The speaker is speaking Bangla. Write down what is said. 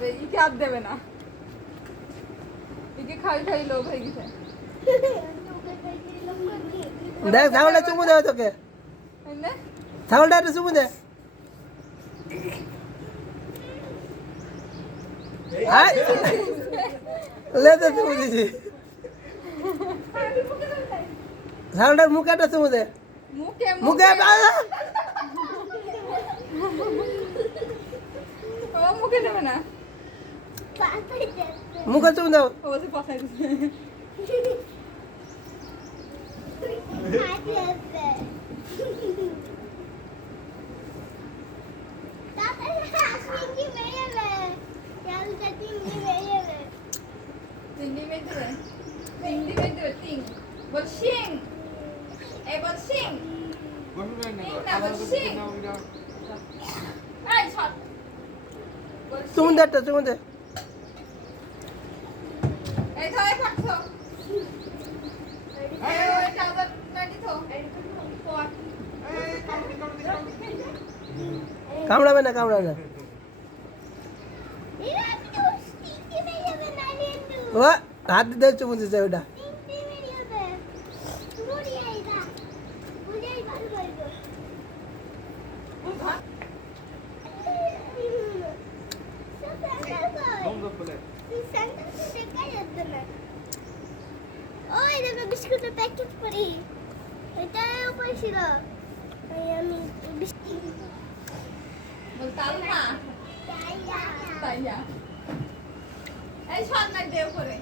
খাবে, ইকে আর দেবে না। ইকে খাই খাই লোভ হয়ে গেছে। দেখ ছাগলটা চুমু দেবে তোকে, ছাগলটা একটু চুমু দে। লেতে চুমু দিছি, ছাগলটার মুখে একটা চুমু দে। মুখে মুখে ও মুখে দেবে না, মুখে চুমু দাও। ও বলছে পছাই দিছে। তিনটি মেয়ে দেবে, তিনটি মেয়ে দেবে, তিন বল সিং, এই বল সিং, না বল সিং, এই ছট বল চুমু দে একটা, চুমু দে। এই তো এই পাঠো, এই চাদর নাকি তো পট, কামড়াবে না, কামড়াবে না। ও হাত দিতে চুমু দিছে ওটা। ওই দেখো বিস্কুটের প্যাকেট পরি, এটাও পয়সা আমি বিস্কুট বল তালমা, তাইয়া তাইয়া, এই ছট না দেও করে।